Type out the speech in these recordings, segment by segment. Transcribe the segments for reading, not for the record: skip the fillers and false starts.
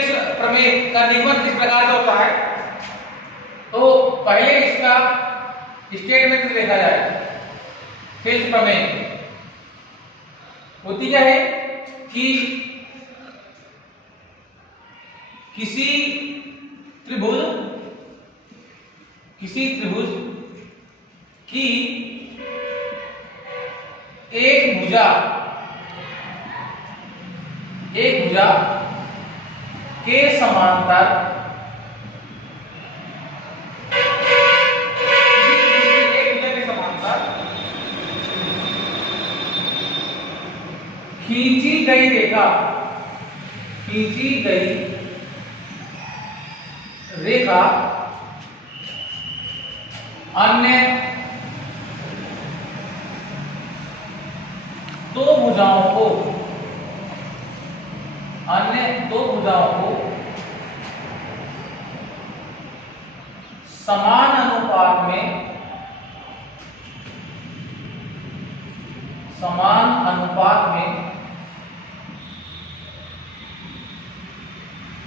फिल्स प्रमेय का निगमन किस प्रकार से होता है? तो पहले इसका स्टेटमेंट देखा जाए। फिल्स प्रमेय होती क्या है कि किसी त्रिभुज की एक भुजा के समांतर खींची गई रेखा अन्य दो भुजाओं को समान अनुपात में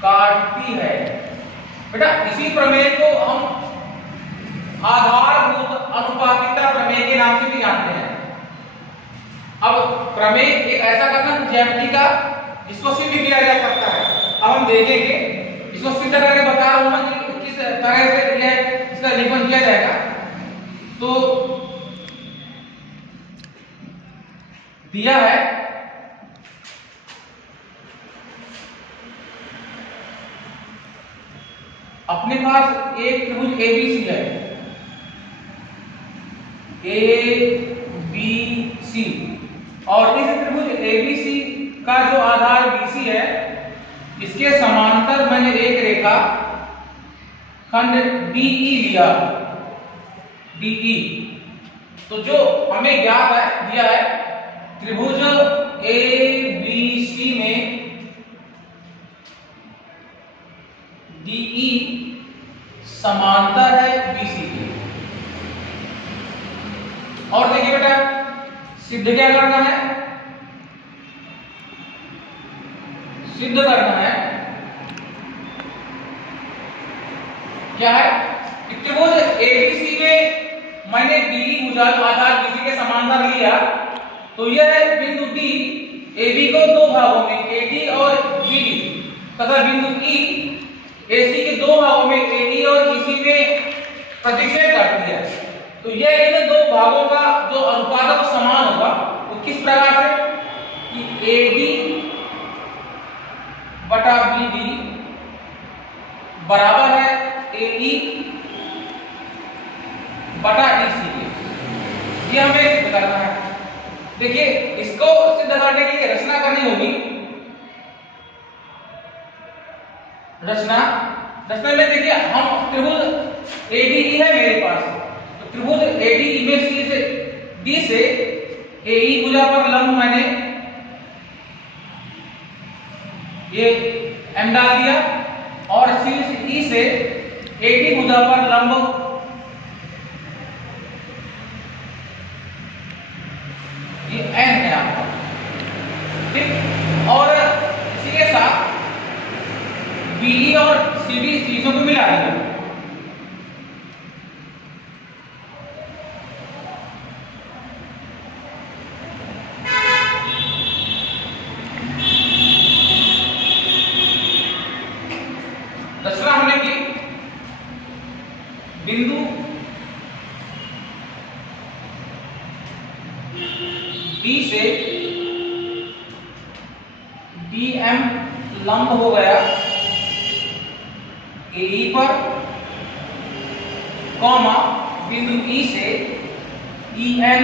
काटती है। बेटा इसी प्रमेय को हम आधारभूत अनुपातिकता प्रमेय के नाम से भी जानते हैं। अब प्रमेय एक ऐसा कथन ज्यामिति का जिसको सिद्ध किया जा सकता है। अब हम देखेंगे इसको सिद्ध करके बता रहा हूं कि किस तरह से यह इसका निगमन किया जाएगा। तो दिया है अपने पास एक त्रिभुज ABC है, ABC, और इस त्रिभुज ABC का जो आधार BC है इसके समांतर मैंने एक रेखा खंड DE लिया, DE। तो जो हमें ज्ञात है दिया है त्रिभुज ABC में DE समांतर है BC के। और देखिए बेटा सिद्ध क्या करना है? सिद्ध करना है क्या है कि त्रिभुज ABC में मैंने DE भुजा आधार BC के समांतर लिया, तो यह बिंदु D AB को दो भागों में AD और BD तथा बिंदु E AC के दो भागों में AD और EC में प्रतिच्छेद करती है। तो यह इन दो भागों का जो अनुपात समान होगा वो किस प्रकार से कि AD बटा BD बराबर है AE बटा EC के। ये हमें सिद्ध करना है। देखिए इसको सिद्ध करने के लिए रचना करनी होगी। रचना में देखिए हम त्रिभुज ADE है मेरे पास, तो त्रिभुज ADE में D से AE भुजा पर लंब मैंने ये M डाल दिया और शीर्ष E से AD भुजा पर लंब ये N है आपका, ठीक। और इसी के साथ BE और CD चीजों को मिला दिया। रचना हमने की बिंदु D से DM लंब हो गया AE पर, कॉमा बिंदु E से EN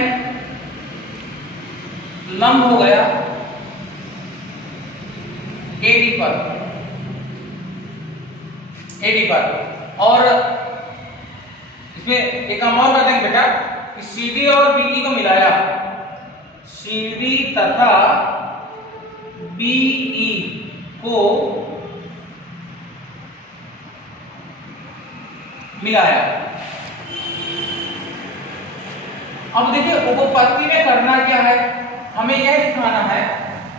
लंब हो गया AD पर। और इसमें एक काम और कर देंगे बेटा कि CD और BE को मिलाया, CD तथा BE को मिलाया। अब देखिए उपपत्ति में करना क्या है, हमें यह दिखाना है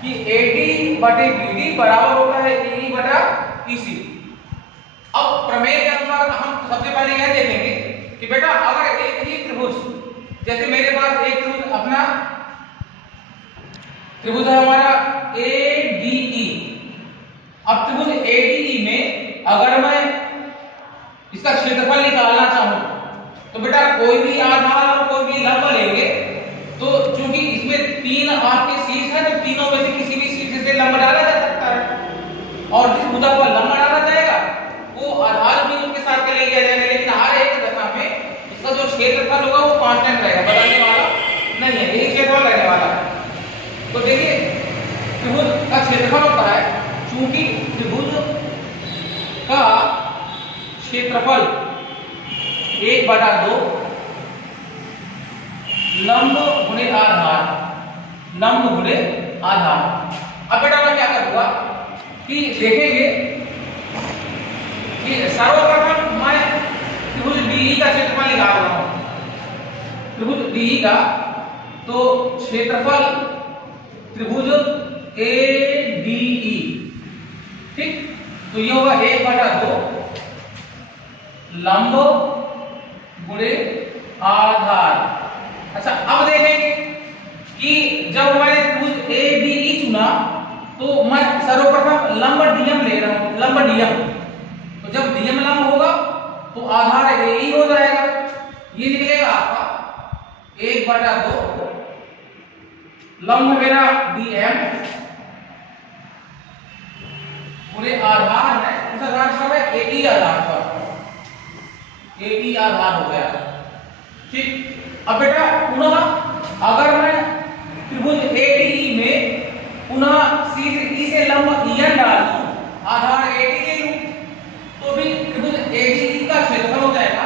कि AD बटे BD बराबर होता है AE बटा ईसी। अब प्रमेय के अनुसार हम सबसे पहले यह देखेंगे कि बेटा अगर एक ही त्रिभुज, जैसे मेरे पास एक त्रिभुज अपना त्रिभुज है हमारा ADE। अब त्रिभुज ADE में अगर मैं इसका क्षेत्रफल निकालना चाहूं तो बेटा कोई भी आधार और कोई भी लंब लेंगे, तो चूंकि इसमें 3 आपके शीर्ष है तो तीनों में से किसी भी शीर्ष से लंब डाला जा सकता है, और जिस भुजा पर लंब डाला जाएगा वो आधार भी उसके साथ ले लिया जाएगा, लेकिन हर एक दशा में इसका जो क्षेत्रफल होगा वो कांस्टेंट रहेगा, बदलने वाला नहीं है, यही क्षेत्रफल रहने वाला है। तो देखिए त्रिभुज का क्षेत्रफल होता है, चूंकि त्रिभुज का क्षेत्रफल 1/2 लंब गुणे आधार, लंब गुणे आधार। अब बेटा मैं क्या करूंगा कि देखेंगे कि सर्वप्रथम मैं त्रिभुज DE का क्षेत्रफल निकाल रहा हूं। त्रिभुज DE का तो क्षेत्रफल त्रिभुज ADE, ठीक, तो ये होगा 1/2 लंब गुणे आधार। अच्छा अब देखेंगे कि जब मैंने त्रिभुज ADE चुना तो मैं सर्वप्रथम लंब DM ले रहा हूं, लंब DM। तो जब DM लंब होगा तो आधार AE हो जाएगा, ये निकलेगा आपका 1/2 लंब मेरा DM पूरे आधार है, उस आधार पर है AE आधार पर, AE आधार हो गया, ठीक। अब बेटा पुनः अगर मैं त्रिभुज ADE में पुनः शीर्ष E से लंब EN डाल दूं, आधार AD ले लूं, तो भी त्रिभुज ADE का क्षेत्रफल हो जाएगा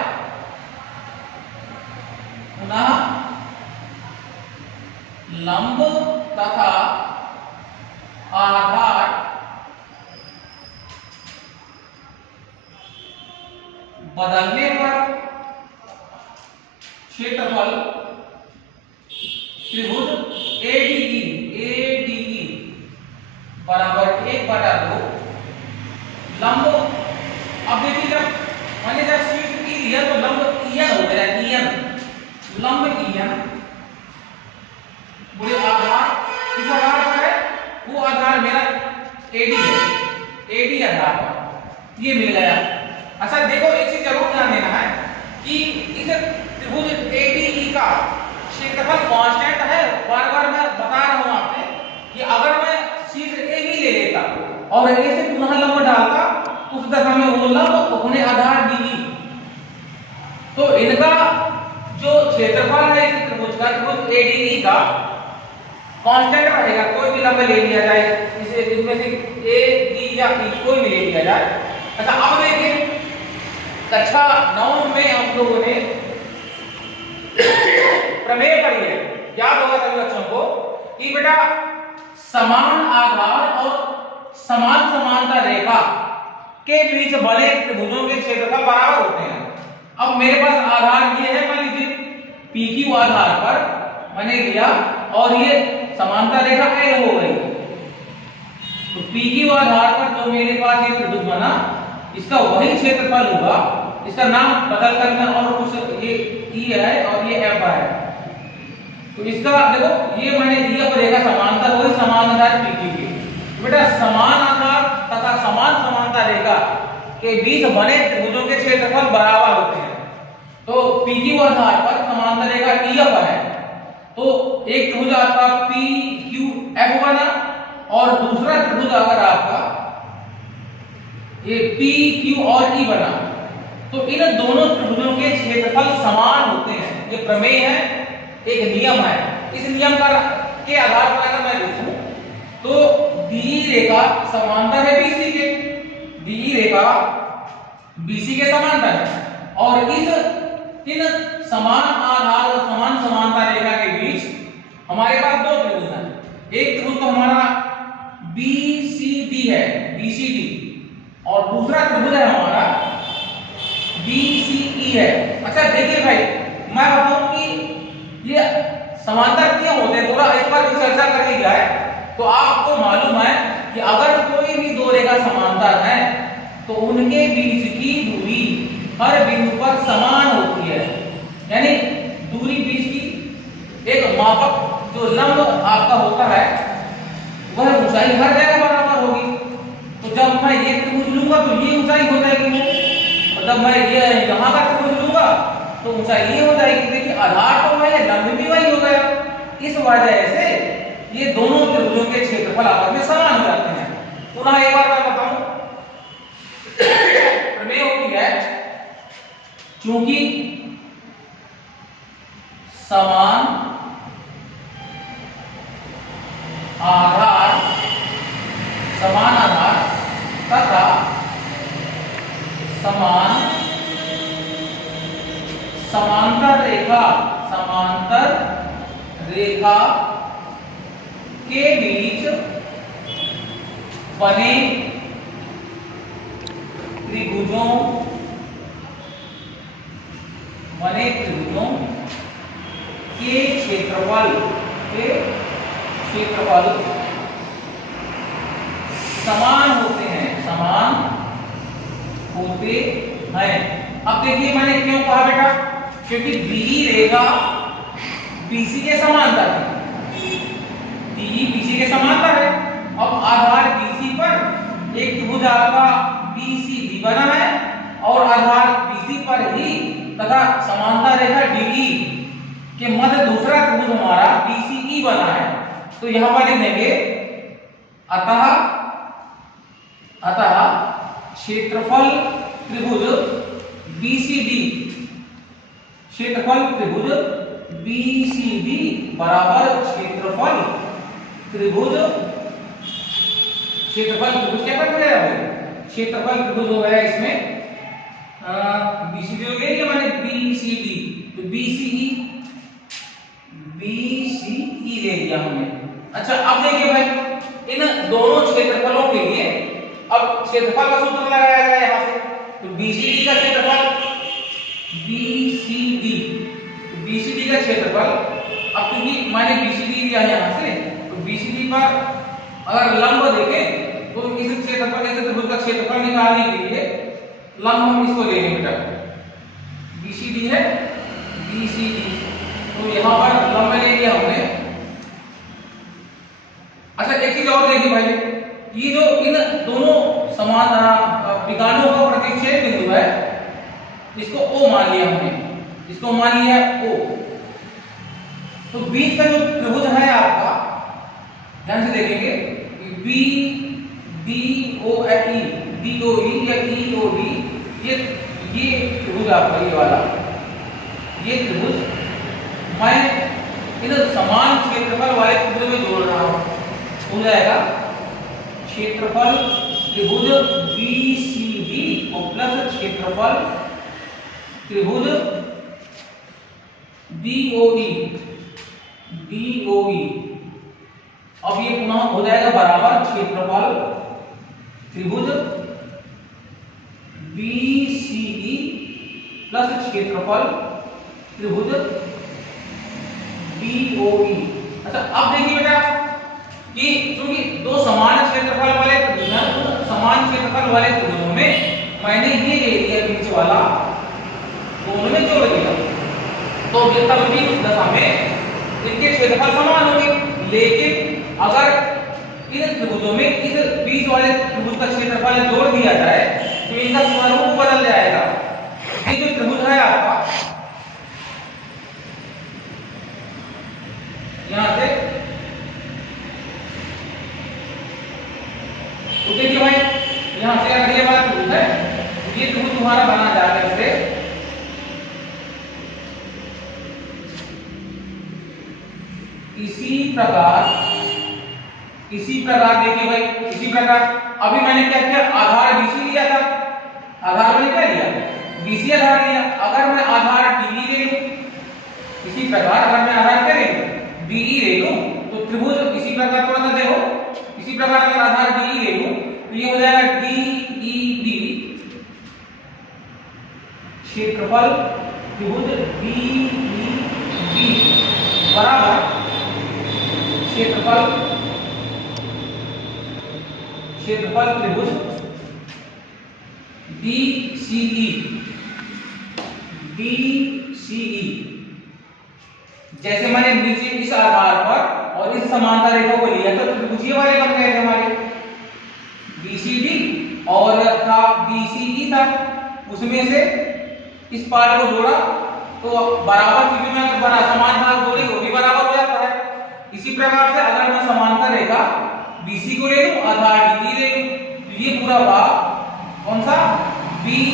पुनः लंब तथा आधार बदलने पर क्षेत्रफल त्रिभुज ADE बराबर 1/2 लंब। अब देखिए जब मैंने जब शीर्ष E लिया तो लंब EN हो गया, EN लंब EN पूरे आधार, किस आधार पर है, वो आधार मेरा AD है, AD आधार पर ये मिल गया। अच्छा देखो एक चीज जरूर ध्यान देना है कि इस त्रिभुज ADE का क्षेत्रफल कांस्टेंट है, बार बार मैं बता रहा हूं आपसे कि अगर मैं शीर्ष AB ले लेता और A से पुनः लंब डालता उस दशा में वो लंब उन्हें आधार DE, तो इनका जो क्षेत्रफल है इस त्रिभुज का, त्रिभुज ADE का कांस्टेंट रहेगा, कोई भी लंब ले लिया जाए, इसे इसमें से A B या E कोई भी ले लिया जाए। अच्छा अब देखिए कक्षा 9 में हम लोगों ने प्रमेय पढ़ी है, याद होगा सभी बच्चों को कि बेटा समान आधार और समान समांतर रेखा के बीच बने त्रिभुजों के क्षेत्रफल बराबर होते हैं। अब मेरे पास आधार ये है, मान लीजिए PQ आधार पर मैंने लिया और ये समांतर रेखा L हो गई, तो PQ आधार पर जो मेरे पास ये त्रिभुज बना इसका वही क्षेत्रफल होगा, इसका नाम बदल कर मैं और कुछ ये E है और ये F है, तो इसका देखो ये मैंने दिया पर रेखा समांतर वही समान आधार PQ के, बेटा समान आधार तथा समान समांतर रेखा के बीच बने त्रिभुजों के क्षेत्रफल बराबर होते हैं। तो PQ आधार पर समांतर रेखा EF है, तो एक त्रिभुज आपका PQF बना और दूसरा त्रिभुज अगर आपका ये PQ और E बना, तो इन दोनों त्रिभुजों के क्षेत्रफल समान होते हैं। ये प्रमेय है, एक नियम है। इस नियम का के आधार पर अगर मैं लिखूं तो DE रेखा समांतर है BC के, DE रेखा BC के समांतर है और इन समान आधार और समान समांतर रेखा के बीच हमारे पास दो त्रिभुज हैं। एक त्रिभुज तो हमारा BCD है, BCD, और दूसरा त्रिभुज है हमारा BCE है। अच्छा देखिए भाई मैं बताऊं कि ये समांतर क्यों होते हैं, थोड़ा इस पर भी चर्चा कर ली जाए तो आपको मालूम है कि अगर कोई भी दो रेखा समांतर है उनके बीच की दूरी हर बिंदु पर समान होती है। यानी दूरी बीच की एक मापक जो लंब आपका होता है वह ऊंचाई हर जगह बराबर होगी। तो जब मैं ये त्रिभुज लूंगा तो ये ऊंचाई हो जाएगी, और जब मैं ये यहाँ का त्रिभुज लूंगा तो ऊंचाई ये हो जाएगी। देखिए आधार तो वही है, लंब भी वही हो गया। इस वजह से ये दोनों त्रिभुजों के क्षेत्रफल आपस में समान हो जाते हैं। पुनः एक बार मैं बताऊं, प्रमेय होती है चूंकि समान आधार तथा समांतर रेखा के बीच बने त्रिभुजों के क्षेत्रफल समान होते हैं। अब देखिए मैंने क्यों कहा बेटा, क्योंकि BE रेखा BC के समांतर है। DE BC के समांतर है। अब आधार BC पर एक त्रिभुज आपका BCD बना है और आधार BC पर ही तथा समांतर रेखा DE के मध्य दूसरा त्रिभुज हमारा BCE बना है। तो यहां पर लिख देंगे अतः क्षेत्रफल त्रिभुज BCD बराबर क्षेत्रफल त्रिभुज क्या कर गया है? क्षेत्रफल त्रिभुज हो गया इसमें BCD हो गया, ये माने BCD, तो BCE ले लिया हमने। अच्छा अब देखिए भाई इन दोनों क्षेत्रफलों के लिए अब क्षेत्रफल का सूत्र लगाया गया है यहां से। तो BCD का क्षेत्रफल अब क्योंकि मैंने BCD लिया है यहां से, तो BCD पर अगर लंब देखें तो इस क्षेत्रफल के त्रिभुज का क्षेत्रफल निकालने के लिए लंब हम इसको ले लेंगे बेटा। BCD है BCD, तो यहां पर लंब ले लिया हमने। अच्छा एक चीज और देखिए भाई, ये जो इन दोनों समान विकर्णों का प्रतिच्छेद बिंदु है इसको O मान लिया हमने, इसको मान लिया O। तो बीच का जो त्रिभुज है आपका ध्यान से देखेंगे BDOE या EOD, ये त्रिभुज आपका ये वाला, ये त्रिभुज मैं इन समान क्षेत्रफल वाले त्रिभुज में जोड़ रहा हूं, हो जाएगा क्षेत्रफल त्रिभुज BCD और प्लस क्षेत्रफल त्रिभुज DOE। अब ये पुनः हो जाएगा बराबर क्षेत्रफल त्रिभुज BCD प्लस क्षेत्रफल त्रिभुज DOE। अच्छा अब देखिए बेटा कि क्योंकि दो समान क्षेत्रफल वाले त्रिभुजों में मैंने ये ले लिया बीच वाला, दोनों में जोड़ दिया, तो तब भी उस दशा में इनके क्षेत्रफल समान होंगे। लेकिन अगर इन त्रिभुजों में इस बीच वाले त्रिभुज का क्षेत्रफल जोड़ दिया जाए तो इनका स्वरूप बदल जाएगा। ये जो त्रिभुज है आपका यहां से, तो देखिए भाई यहां से अगर ये वाला त्रिभुज है, ये त्रिभुज तुम्हारा बना जाएगा इससे इसी प्रकार देखिए भाई, इसी प्रकार अभी मैंने क्या किया, आधार BC लिया था, आधार मैंने क्या लिया BC आधार लिया। अगर मैं आधार DE ले लूं, इसी प्रकार अगर मैं आधार क्या ले लूं DE ले लूं, तो त्रिभुज इसी प्रकार थोड़ा सा देखो, इसी प्रकार अगर आधार DE ले लूं तो ये हो जाएगा DEB क्षेत्रफल त्रिभुज DEB बराबर क्षेत्रफल त्रिभुज DCE जैसे मैंने नीचे इस आधार पर और इस समांतर रेखा को लिया तो त्रिभुजीय वाले बन गए थे हमारे। BCD और था BCE था, उसमें से इस पार्ट को जोड़ा तो बराबर क्योंकि मैं अगर समान भाग जोड़े वो भी बराबर हो जाता है। इसी प्रकार से अगर मैं समांतर रेखा BC को ले लूं, आधार DE ले लूं, तो ये पूरा भाग कौन सा BED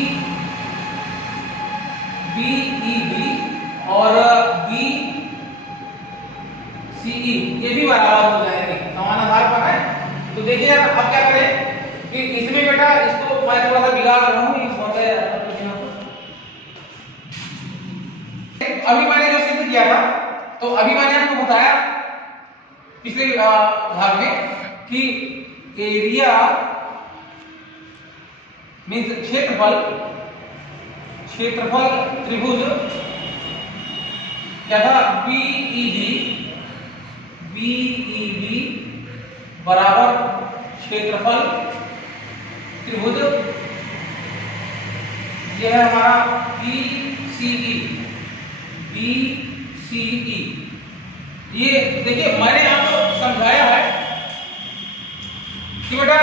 और BCE ये भी बराबर हो जाएंगे, समान आधार पर है। तो देखिए अब क्या करें कि इसमें बेटा इसको मैं थोड़ा सा बिगाड़ रहा हूं, अभी मैंने जो सिद्ध किया था, तो अभी मैंने आपको बताया पिछले भाग में कि एरिया मींस क्षेत्रफल त्रिभुज क्या था BED बराबर क्षेत्रफल त्रिभुज, यह है हमारा BCE। ये देखिए मैंने आपको समझाया है कि बेटा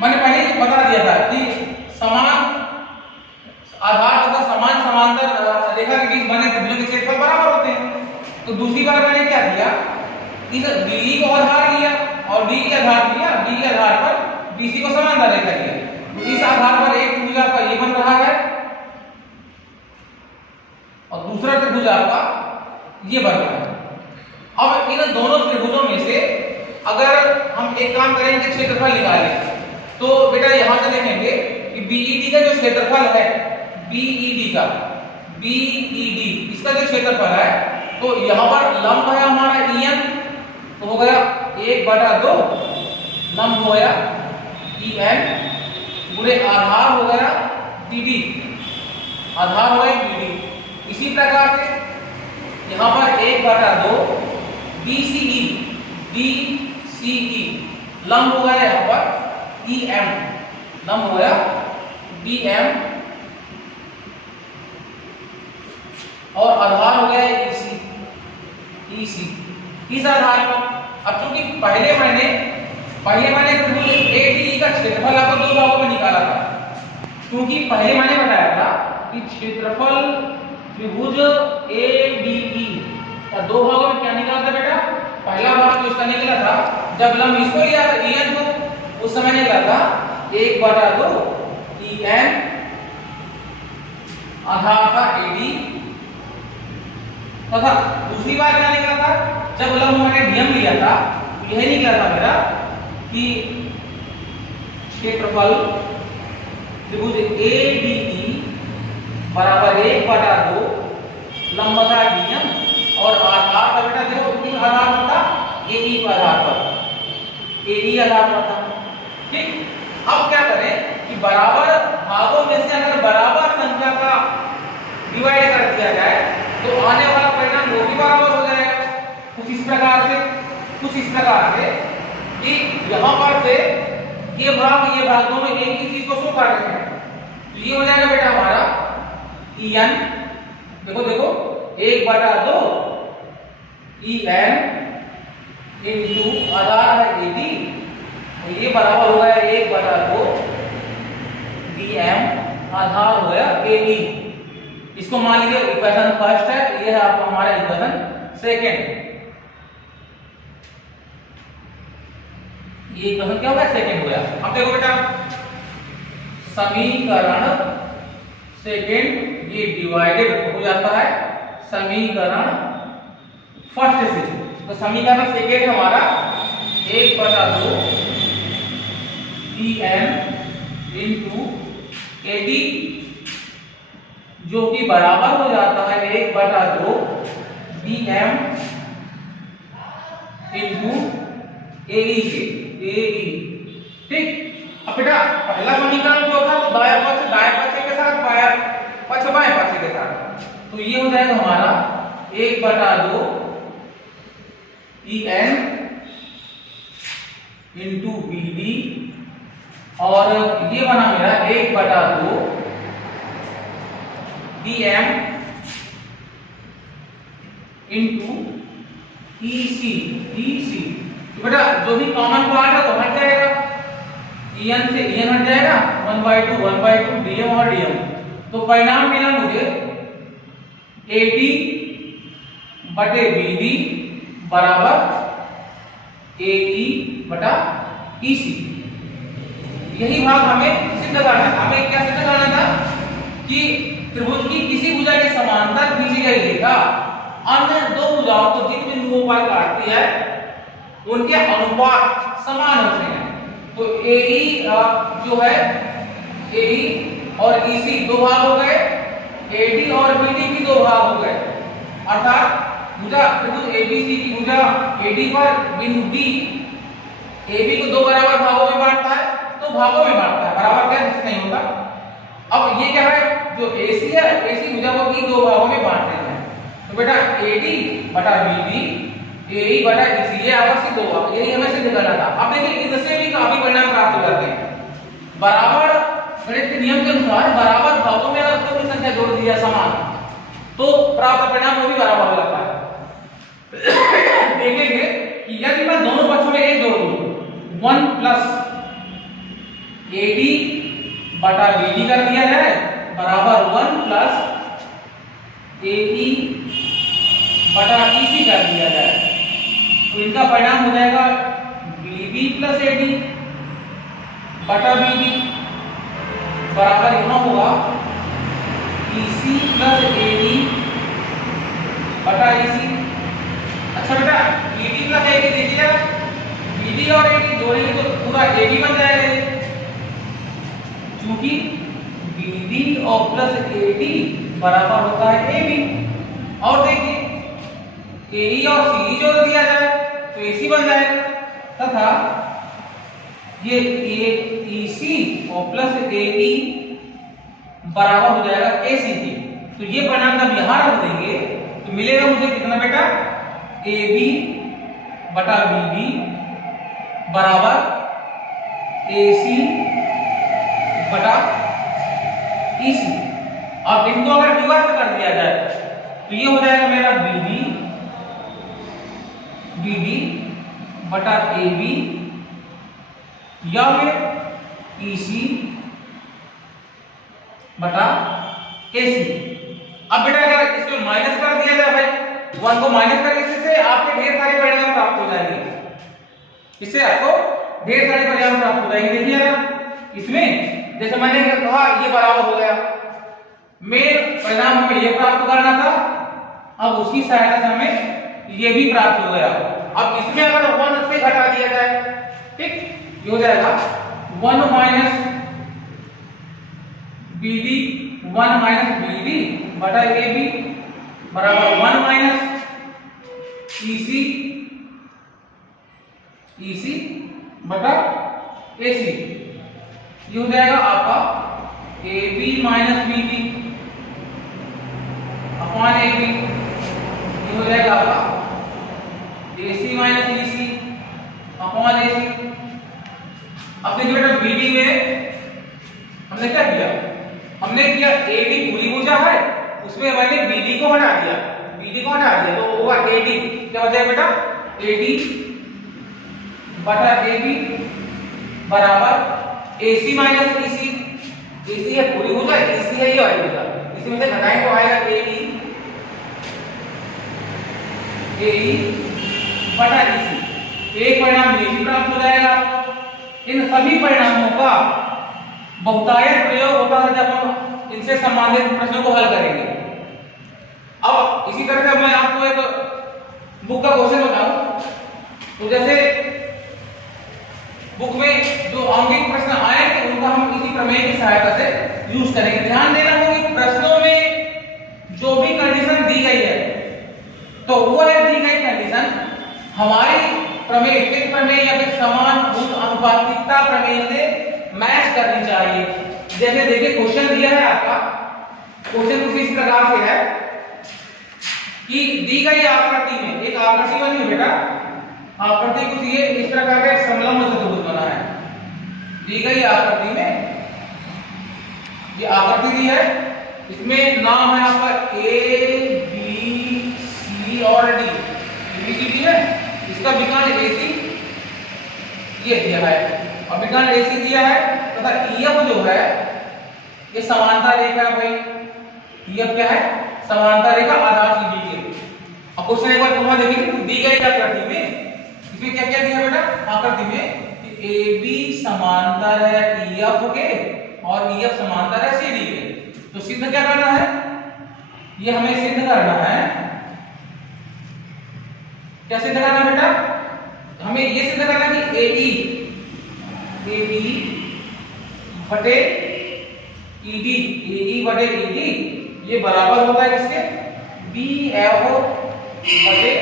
मैंने पहले ही बता दिया था कि समान आधार तथा समान समांतर रेखा के बीच बने त्रिभुजों के क्षेत्रफल बराबर होते हैं। तो दूसरी बार मैंने क्या किया, इस DE को आधार लिया और D के आधार लिया, D के आधार पर BC को समांतर रेखा लिया, तो इस आधार पर एक त्रिभुज आपका ये बन रहा है और दूसरा त्रिभुज आपका ये बन रहा है। अब इन दोनों त्रिभुजों में से अगर हम एक काम करेंगे क्षेत्रफल निकालें, तो बेटा यहां से देखेंगे कि BED का जो क्षेत्रफल है, BED इसका जो क्षेत्रफल है, तो यहां पर लंब है हमारा EN, तो हो गया 1/2, लंब हो गया EN, पूरे आधार हो गया DD, आधार हो गया DD। इसी प्रकार से यहां पर 1/2 DCE लंब हो गया यहां पर EM, लंब हो गया BM और आधार हो गया EC। इस आधार पर अब चूंकि पहले मैंने त्रिभुज ADE का क्षेत्रफल आपको दो भागों में निकाला था, क्योंकि पहले मैंने बताया था कि क्षेत्रफल त्रिभुज ADE का दो भागों में क्या निकाला था बेटा, पहला भाग जो इसका निकला था जब लंब इसको लिया था EN को, उस समय निकला था 1/2 EN, आधार था AD, तथा दूसरी बार क्या निकला था जब लंब मैंने DM लिया था, तो यह निकला था मेरा कि क्षेत्रफल त्रिभुज ADE बराबर 1/2 लंब था DM और आधार का बेटा देखो किस आधार पर था, AE के आधार पर, AD आधार पर था। ठीक, अब क्या करें कि बराबर भागों में से अगर बराबर संख्या का डिवाइड कर दिया जाए तो आने वाला परिणाम वो भी बराबर हो जाएगा। कुछ इस प्रकार से कि यहां पर से ये भाग दोनों एक ही चीज को शो कर रहे हैं, तो ये हो जाएगा बेटा हमारा EN, देखो 1/2 EN इनटू आधार है AD, तो ये बराबर हो गया 1/2 DM, आधार हो गया AE। इसको मान लीजिए इक्वेशन फर्स्ट है, ये है आपका हमारा इक्वेशन सेकंड। ये इक्वेशन क्या हो गया, सेकंड हो गया। अब देखो बेटा समीकरण सेकंड ये डिवाइडेड हो जाता है समीकरण फर्स्ट से, तो समीकरण सेकंड हमारा 1/2 EN इनटू AD जो कि बराबर हो जाता है 1/2 DM इनटू AE के AE। ठीक, अब बेटा पहला समीकरण जो था वो दायां पक्ष के साथ, बायां पक्ष बाएं पक्ष के साथ, तो ये हो जाएगा हमारा 1/2 EN इनटू BD और ये बना मेरा 1/2 dm इंटू EC। तो बेटा जो भी कॉमन पार्ट है तो हट जाएगा, En से En हट जाएगा, 1/2 dm और dm। तो परिणाम मिला मुझे AD बटे BD बराबर AE बटा EC। यही भाग हमें सिद्ध करना था। हमें क्या सिद्ध करना था कि त्रिभुज की किसी भुजा के समांतर खींची गई रेखा अन्य दो भुजाओं को जिन बिंदुओं पर काटती है उनके अनुपात समान होते हैं। तो AE जो है AE और EC दो भाग हो गए, AD और BD भी दो भाग हो गए। अर्थात भुजा त्रिभुज ABC की भुजा AD पर बिंदु D AB को दो बराबर भागों में बांटता है, तो भागों में बांटता है, बराबर क्या नहीं होता। अब ये क्या है, जो AC है AC भुजा को भी दो भागों में बांट देते हैं। तो बेटा AD बटा BD AE बटा EC ये आपस में दो भाग, यही हमें सिद्ध करना था। अब देखिए इससे भी काफी परिणाम प्राप्त हो जाते हैं। बराबर गणित के नियम के अनुसार बराबर भागों में अगर कोई संख्या जोड़ दी जाए समान, तो प्राप्त परिणाम वो भी बराबर हो जाता है। देखेंगे कि यदि मैं दोनों पक्षों में एक जोड़ दूं, 1 प्लस AD बटा BD कर दिया जाए बराबर 1 प्लस AE बटा EC कर दिया जाए, तो इनका परिणाम हो जाएगा BB प्लस AD बटा BD बराबर यहाँ होगा EC प्लस AD बटा EC। अच्छा बेटा BD प्लस AD देखिएगा, BD और AD जोड़ेंगे तो पूरा AB बन जाएगा, क्योंकि BD और प्लस AD बराबर होता है AB। और देखिए AE और CE जोड़ दिया जाए तो AC बन जाएगा, तथा ये EC और प्लस AE बराबर हो जाएगा ACD। तो ये परिणाम जब यहां रख देंगे तो मिलेगा मुझे कितना बेटा, AB बटा BD बराबर AC बटा EC। अब इनको अगर रिवर्स कर दिया जाए तो ये हो जाएगा मेरा BD बटा AB या फिर EC बटा AC। अब बेटा अगर इसको माइनस कर दिया जाए भाई, 1 को माइनस करने से आपके ढेर सारे परिणाम प्राप्त हो जाएंगे, इससे आपको ढेर सारे परिणाम प्राप्त हो जाएंगे। देखिए इसमें जैसे मैंने कहा ये बराबर हो गया, मेन परिणाम हमें ये प्राप्त करना था, अब उसकी सहायता से हमें ये भी प्राप्त हो गया। अब इसमें अगर 1 से घटा दिया जाए, ठीक, ये हो जाएगा 1 माइनस BD बटा AB बराबर 1 माइनस EC बटा AC। ये हो जाएगा आपका AB minus BD upon AB। ये हो जाएगा आपका AC minus EC upon AC। अब देखिए बेटा BD में हमने क्या किया, हमने किया AB पूरी भुजा है, उसमें मैंने BD को हटा दिया, तो होगा AD, क्या हो जाएगा बेटा AD बटा AB बराबर AC माइनस EC। AC है पूरी भुजा, EC है ये वाली भुजा, इसमें से घटाएं तो आएगा AE बटा EC। एक परिणाम ये भी प्राप्त हो जाएगा। इन सभी परिणामों का बहुतायत प्रयोग होता है जब हम इनसे संबंधित प्रश्नों को हल करेंगे। अब इसी तरह से मैं आपको एक बुक का क्वेश्चन बताऊं, तो जैसे बुक में जो अंकित प्रश्न आए उनका हम इसी प्रमेय की सहायता से यूज करेंगे। ध्यान देना हो कि प्रश्नों में जो भी कंडीशन दी गई है तो वो है दी गई कंडीशन हमारी प्रमेय या फिर समानभूत अनुपातिकता प्रमेय से मैच करनी चाहिए। जैसे देखिए क्वेश्चन दिया है आपका, क्वेश्चन कुछ इस प्रकार से है कि दी गई आकृति में एक आकृति बनी है बेटा, आकृति कुछ ये इस प्रकार का एक समलंब चतुर्भुज बना है, दी गई आकृति में, ये आकृति दी है, इसमें नाम है आपका ए बी सी और डी, ABCD है, इसका विकर्ण AC ये दिया है और विकर्ण AC दिया है तथा EF जो है ये समांतर रेखा है भाई। EF क्या है? समांतर रेखा आधार CD के। अब क्वेश्चन एक बार पुनः देखिए, दी गई आकृति में इसमें क्या क्या दिया बेटा? आकृति में AB समांतर है EF के और EF समांतर है CD के। तो सिद्ध क्या करना है? ये हमें सिद्ध करना है, क्या सिद्ध करना है बेटा? हमें ये सिद्ध करना कि AB बटे ED बटे ED ये बराबर होता है किसके? BF बटे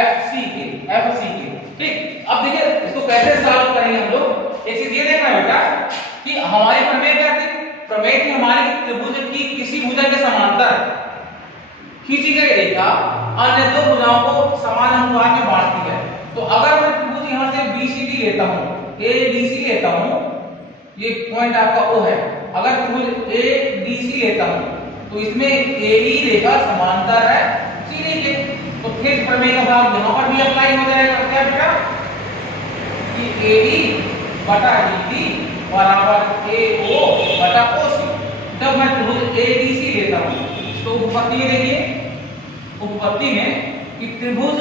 FC के। ठीक, अब देखिए इसको कैसे सॉल्व करेंगे हम लोग। एक चीज ये देखना बेटा कि हमारी प्रमेय क्या थी? प्रमेय थी हमारी त्रिभुज की किसी भुजा के समांतर खींची गई रेखा अन्य दो भुजाओं को समान अनुपात में बांटती है। तो अगर मैं त्रिभुज यहां से BCD लेता हूं, ABC लेता हूं, ये पॉइंट आपका O है, अगर त्रिभुज ABC लेता हूं तो इसमें AE रेखा समांतर है CD के। तो फिर प्रमेय का भाग यहां पर भी अप्लाई हो जाएगा। क्या बेटा? कि AD बटा ED बराबर AO बटा OC। जब मैं त्रिभुज ABC लेता हूं तो उपपत्ति में देखिए, उपपत्ति में कि त्रिभुज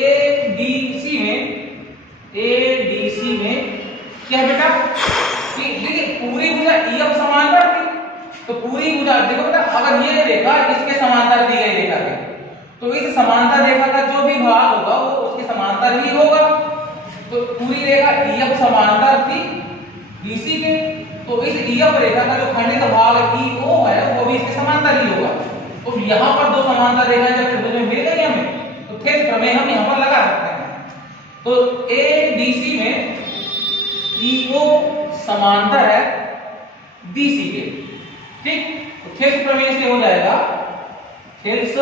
ADC में क्या है बेटा कि देखिए पूरी भुजा EF समांतर थी, तो पूरी भुजा देखो बेटा, अगर ये रेखा इसके समांतर दी गई रेखा है तो इस समांतर रेखा का जो भी भाग होगा वो उसके समांतर ही होगा। तो पूरी रेखा EF समांतर थी BC के, तो इस EF रेखा का जो खंडित भाग EO है वो भी इसके समांतर ही होगा। तो यहाँ पर दो समांतर रेखाएं जब त्रिभुज में मिल गई हमें तो फिर प्रमेय हम यहाँ पर लगा सकते हैं। तो ADC में EO समांतर है BC के। ठीक, तो थेल्स प्रमेय से हो जाएगा, थेल्स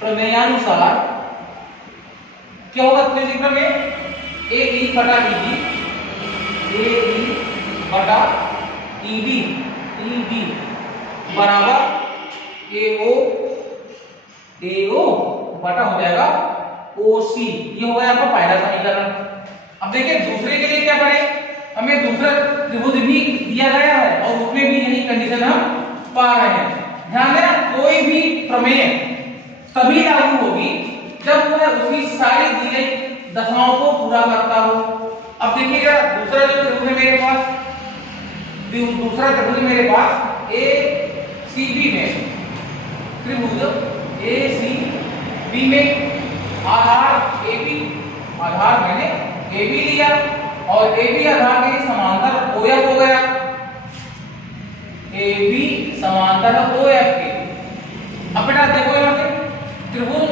प्रमेयानुसार क्या होगा? थेल्स प्रमेय AE बटा ED बराबर AO बटा हो जाएगा OC। ये हो गया आपका पहला समीकरण। अब देखिए दूसरे के लिए क्या करें? हमें दूसरा त्रिभुज भी दिया गया है और उसमें भी यही कंडीशन हम पा रहे हैं। ध्यान देना, कोई भी प्रमेय तभी लागू होगी जब वह उसकी सारी दी गई दशाओं को पूरा करता हो। अब देखिएगा दूसरा जो त्रिभुज है मेरे पास, दूसरा त्रिभुज मेरे पास ACB में, त्रिभुज ACB में आधार AB, आधार मैंने AB लिया और AB आधार के समांतर OF हो गया, AB समांतर OF के। अब बेटा देखो यहाँ पे त्रिभुज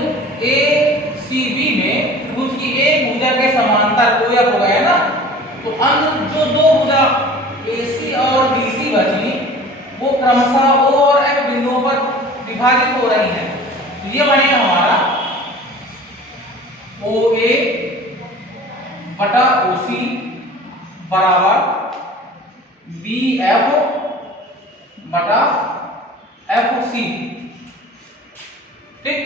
ACB में त्रिभुज की एक भुजा के समांतर OF हो गया ना, तो अन्य जो दो भुजा AC और BC बची वो क्रमशः O और F बिंदुओं पर विभाजित हो रही है। तो ये बनेगा हमारा OA बटा OC बराबर BF बटा FC। ठीक,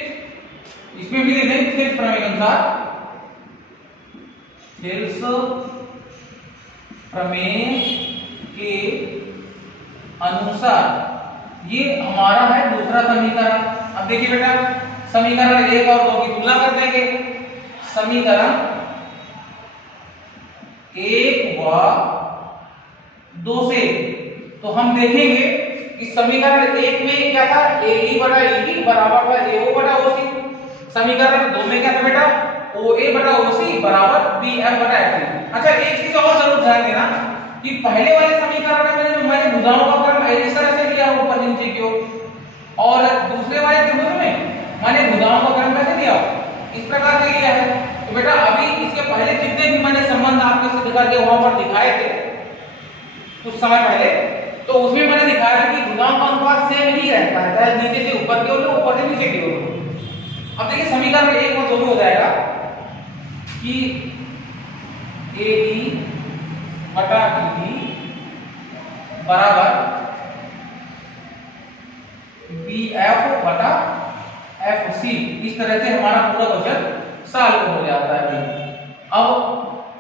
इसमें भी देखें थेल्स प्रमेय के अनुसार, थेल्स प्रमेय के अनुसार ये हमारा है दूसरा समीकरण। अब देखिए बेटा समीकरण 1 और 2 की तुलना कर देंगे। समीकरण 1 व 2 से तो हम देखेंगे कि समीकरण 1 में क्या था? AE बटा ED बराबर था AO बटा OC। समीकरण 2 में क्या था बेटा? OA बटा OC बराबर BF बटा FC। अच्छा एक चीज और जरूर ध्यान देना कि पहले वाले समीकरण में मैंने भुजाओं का क्रम इस तरह से लिया ऊपर नीचे की ओर, और दूसरे वाले त्रिभुज में मैंने भुजाओं का क्रम कैसे दिया? इस प्रकार से लिया है। तो बेटा अभी इसके पहले जितने भी मैंने संबंध आपको सिद्ध करके वहां पर दिखाए थे कुछ समय पहले, तो उसमें मैंने दिखाया था कि भुजाओं का अनुपात सेम ही रहता है, चाहे नीचे से ऊपर की ओर हो, ऊपर से नीचे की ओर हो। अब देखिए समीकरण 1 और 2 में हो जाएगा कि AB बटा DB बराबर BF बटा FC। इस तरह से हमारा पूरा क्वेश्चन सॉल्व हो जाता है। अब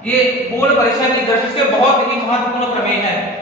ये बोर्ड परीक्षा की दृष्टि से बहुत ही महत्वपूर्ण प्रमेय है।